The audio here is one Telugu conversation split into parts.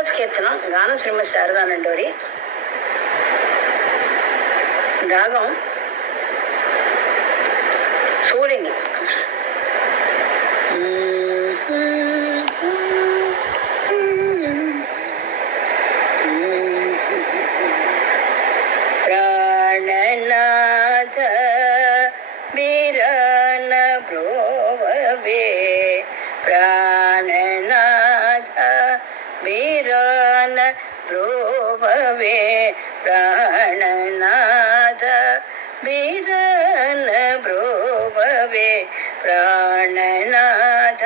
త్యాగరాజ కీర్తనం గానం శ్రీమతి శారదానండోరి. రాగం సూర్యుని. ప్రాణనాథ వీరన బ్రోవవే, ప్రాణనాథ వీరన బ్రోవవే, ప్రాణనాథ వీరన బ్రోవవే, ప్రాణనాథ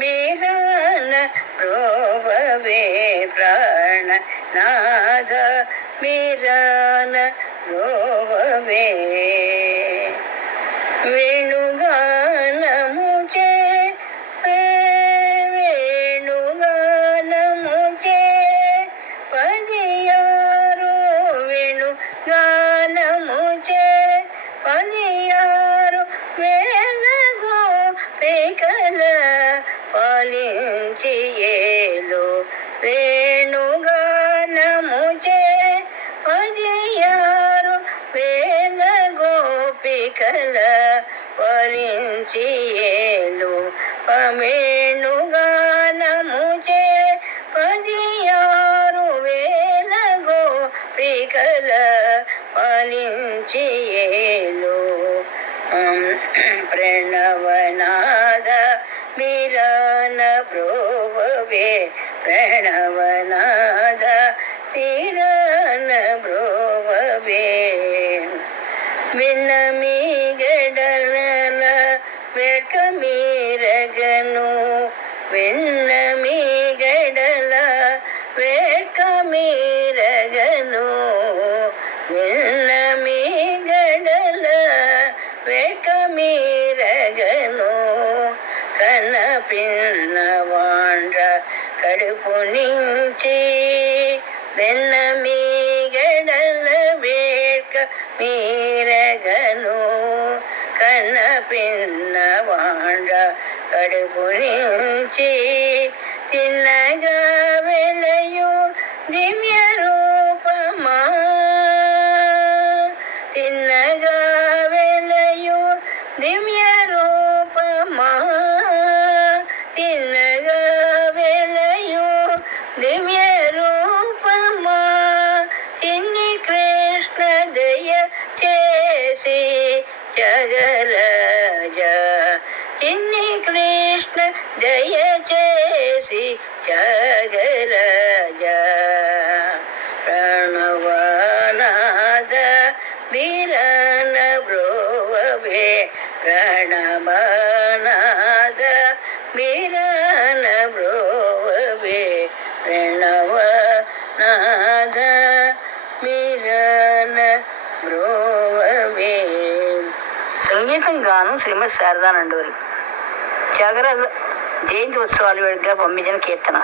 వీరన బ్రోవవే, ప్రాణనాథ వీరన బ్రోవవే. వేణుగానముచే వేణుగానముచే పదియారు, వేణుగానముచే పదియారు వేల గోపికల పాలించి ఏలు, వేణుగానముచే పదియారు వేల గోపికల పాలించి ఏలు, వేణుగానముచే పదియారు వేల గోపికల పాలించి ఏలు. ప్రణవనాథ వీరన బ్రోవవే, ప్రణవనాథ వీరన బ్రోవవే. విన్నమి గడల వెక మీరగను, విన్నమి గడల వెక మీరగను, విన్నమి గడల వెక మీరగను. కనపిన్న వాండ్ర కడుపు నుంచి వెన్నమి గడల వేక మీరగను, కనపిన్న వాండ్ర కడుపు నుంచి తిన్నగా వెలయు దివ్య రూపమా, తిన్నగా వెలయు దివ్య రూపమా, తిన్నగా వెలయు దివ్య రూపమా. చిన్ని కృష్ణ దయ చేసి జగరాజ, చిన్ని కృష్ణ దయ చేసి జగరాజ. ప్రణవనాథ వీరన బ్రోవవే, ప్రణవనాథ వీరన బ్రోవవే, ప్రణవనాథ వీరన బ్రోవవే. సంగీతం గానం శ్రీమతి శారదానండోరి. త్యాగరాజ జయంతి ఉత్సవాల వేడుకగా పంపించిన కీర్తన.